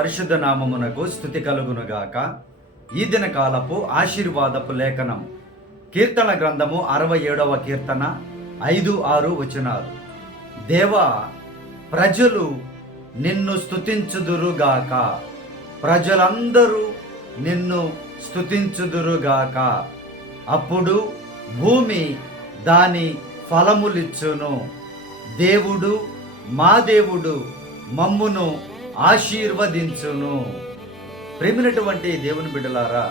పరిశుద్ధ నామమునకు స్థుతి కలుగునుగాక. ఈ దిన కాలపు ఆశీర్వాదపు లేఖనం. కీర్తన గ్రంథము అరవై ఏడవ కీర్తన ఐదు ఆరు వచనాలు. దేవా ప్రజలు నిన్ను స్థుతించుదురుగాక ప్రజలందరూ నిన్ను స్థుతించుదురుగాక అప్పుడు భూమి దాని ఫలములిచ్చును. దేవుడు మా దేవుడు మమ్మును ఆశీర్వదించును. ప్రేమినటువంటి దేవుని బిడ్డలారా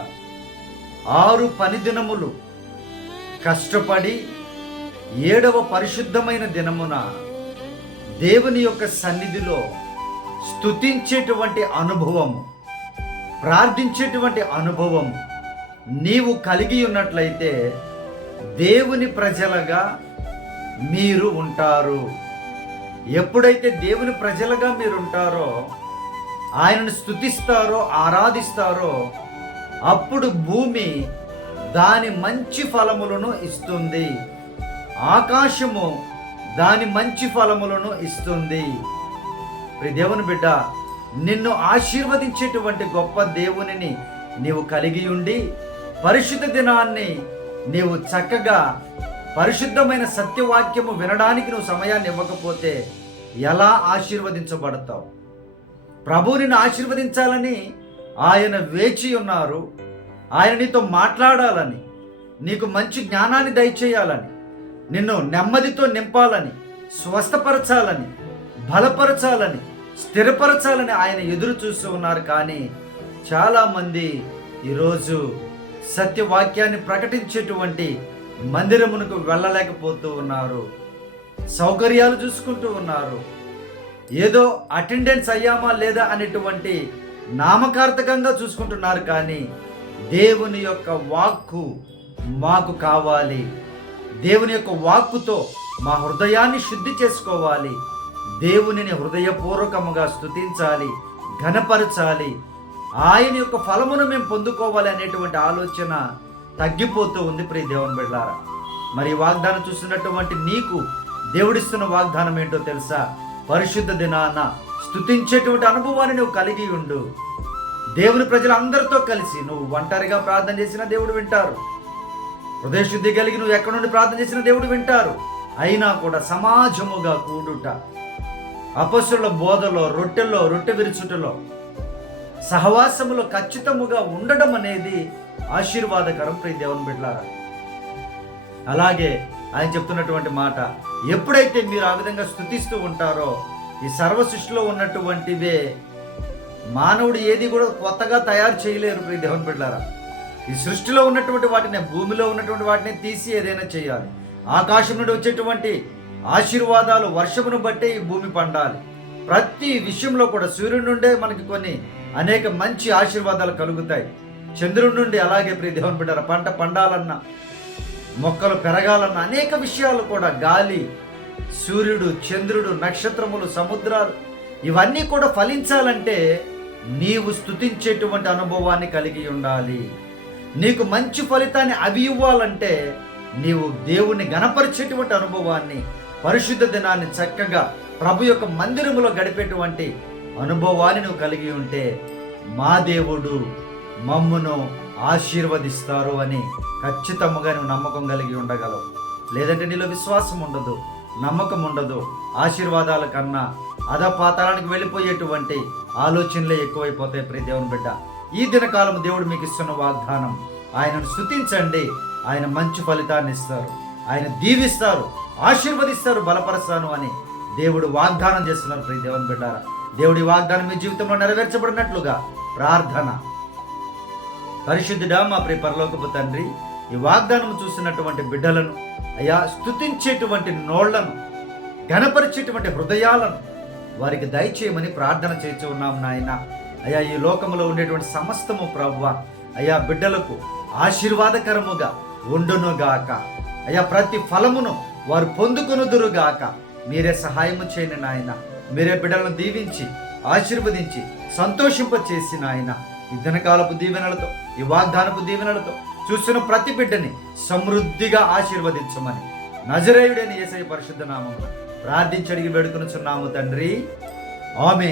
ఆరు పని దినములు కష్టపడి ఏడవ పరిశుద్ధమైన దినమున దేవుని యొక్క సన్నిధిలో స్తుతించేటువంటి అనుభవము ప్రార్థించేటువంటి అనుభవం నీవు కలిగి ఉన్నట్లయితే దేవుని ప్రజలుగా మీరు ఉంటారు. ఎప్పుడైతే దేవుని ప్రజలుగా మీరు ఉంటారో ఆయనను స్తుతిస్తారో ఆరాధిస్తారో అప్పుడు భూమి దాని మంచి ఫలములను ఇస్తుంది. ఆకాశము దాని మంచి ఫలములను ఇస్తుంది. ప్రి దేవుని బిడ్డ నిన్ను ఆశీర్వదించేటువంటి గొప్ప దేవునిని నీవు కలిగి ఉండి పరిశుద్ధ దినాన్ని నీవు చక్కగా పరిశుద్ధమైన సత్యవాక్యము వినడానికి నువ్వు సమయాన్ని ఇవ్వకపోతే ఎలా ఆశీర్వదించబడతావు? ప్రభు నిన్ను ఆశీర్వదించాలని ఆయన వేచి ఉన్నారు. ఆయన నీతో మాట్లాడాలని నీకు మంచి జ్ఞానాన్ని దయచేయాలని నిన్ను నెమ్మదితో నింపాలని స్వస్థపరచాలని బలపరచాలని స్థిరపరచాలని ఆయన ఎదురు చూస్తూ ఉన్నారు. కానీ చాలామంది ఈరోజు సత్యవాక్యాన్ని ప్రకటించేటువంటి మందిరమునకు వెళ్ళలేకపోతూ ఉన్నారు. సౌకర్యాలు చూసుకుంటూ ఉన్నారు. ఏదో అటెండెన్స్ అయ్యామా లేదా అనేటువంటి నామకార్థకంగా చూసుకుంటున్నారు కానీ దేవుని యొక్క వాక్కు మాకు కావాలి. దేవుని యొక్క వాక్కుతో మా హృదయాన్ని శుద్ధి చేసుకోవాలి. దేవునిని హృదయపూర్వకముగా స్తుతించాలి ఘనపరచాలి. ఆయన యొక్క ఫలమును మేము పొందుకోవాలి అనేటువంటి ఆలోచన తగ్గిపోతూ ఉంది ప్రియ దేవుని బిడ్డారా. మరి వాగ్దానం చూస్తున్నటువంటి నీకు దేవుడిస్తున్న వాగ్దానం ఏంటో తెలుసా? పరిశుద్ధ దినాన స్థుతించేటువంటి అనుభవాన్ని నువ్వు కలిగి ఉండు. దేవుని ప్రజలందరితో కలిసి నువ్వు ఒంటరిగా ప్రార్థన చేసిన దేవుడు వింటారు. హృదయశుద్ధి కలిగి నువ్వు ఎక్కడి నుండి ప్రార్థన చేసిన దేవుడు వింటారు. అయినా కూడా సమాజముగా కూడుట అపస్సుల బోధలో రొట్టెల్లో రొట్టె విరుచుటలో సహవాసములో ఖచ్చితముగా ఉండడం అనేది ఆశీర్వాదకరం ప్రియ దేవుని బిడ్డలారా. అలాగే ఆయన చెప్తున్నటువంటి మాట ఎప్పుడైతే మీరు ఆ విధంగా స్థుతిస్తూ ఉంటారో ఈ సర్వ సృష్టిలో ఉన్నటువంటివే మానవుడు ఏది కూడా కొత్తగా తయారు చేయలేరు ప్రియ దేవుని బిడ్డలారా. ఈ సృష్టిలో ఉన్నటువంటి వాటిని భూమిలో ఉన్నటువంటి వాటిని తీసి ఏదైనా చేయాలి. ఆకాశం నుండి వచ్చేటువంటి ఆశీర్వాదాలు వర్షమును బట్టే ఈ భూమి పండాలి. ప్రతి విషయంలో కూడా సూర్యుడి నుండే మనకి కొన్ని అనేక మంచి ఆశీర్వాదాలు కలుగుతాయి. చంద్రుడి నుండి అలాగే ప్రియ దేవుని బిడ్డారు పంట పండాలన్నా మొక్కలు పెరగాలన్న అనేక విషయాలు కూడా గాలి సూర్యుడు చంద్రుడు నక్షత్రములు సముద్రాలు ఇవన్నీ కూడా ఫలించాలంటే నీవు స్తుతించేటువంటి అనుభవాన్ని కలిగి ఉండాలి. నీకు మంచి ఫలితాన్ని అవి ఇవ్వాలంటే నీవు దేవుణ్ణి గణపరిచేటువంటి అనుభవాన్ని పరిశుద్ధ దినాన్ని చక్కగా ప్రభు యొక్క మందిరములో గడిపేటువంటి అనుభవాన్ని నువ్వు కలిగి ఉంటే మా దేవుడు మమ్మును ఆశీర్వదిస్తారు అని ఖచ్చితముగా నువ్వు నమ్మకం కలిగి ఉండగలవు. లేదంటే నీలో విశ్వాసం ఉండదు నమ్మకం ఉండదు. ఆశీర్వాదాల కన్నా అధపాతాళానికి వెళ్ళిపోయేటువంటి ఆలోచనలే ఎక్కువైపోతాయి ప్రతి దేవుని బిడ్డ. ఈ దినకాలం దేవుడు మీకు ఇస్తున్న వాగ్దానం ఆయనను స్థుతించండి ఆయన మంచి ఫలితాన్ని ఇస్తారు. ఆయన దీవిస్తారు ఆశీర్వదిస్తారు బలపరుస్తాను అని దేవుడు వాగ్దానం చేస్తున్నారు ప్రతి దేవుని బిడ్డారా. దేవుడి వాగ్దానం మీ జీవితంలో నెరవేర్చబడినట్లుగా ప్రార్థన. పరిశుద్ధుడా మా ప్రియ పరలోకపు తండ్రి ఈ వాగ్దానం చూసినటువంటి బిడ్డలను అయా స్తుతించేటువంటి నోళ్ళను ఘనపరిచేటువంటి హృదయాలను వారికి దయచేయమని ప్రార్థన చేసి ఉన్నాం నాయన. అయా ఈ లోకంలో ఉండేటువంటి సమస్తము ప్రవ్వ అయా బిడ్డలకు ఆశీర్వాదకరముగా ఉండునుగాక. అయా ప్రతి ఫలమును వారు పొందుకునుదురుగాక. మీరే సహాయము చేయని నాయన. మీరే బిడ్డలను దీవించి ఆశీర్వదించి సంతోషింపచేసి నాయన. ఈ దినకాలపు దీవెనలతో ఈ వాగ్దానపు దీవెనలతో చూస్తున్న ప్రతి బిడ్డని సమృద్ధిగా ఆశీర్వదించమని నజరేయుడని ఏసై పరిశుద్ధ నామంలో ప్రార్థించడిగి వేడుకొనుచున్నాము తండ్రి. ఆమె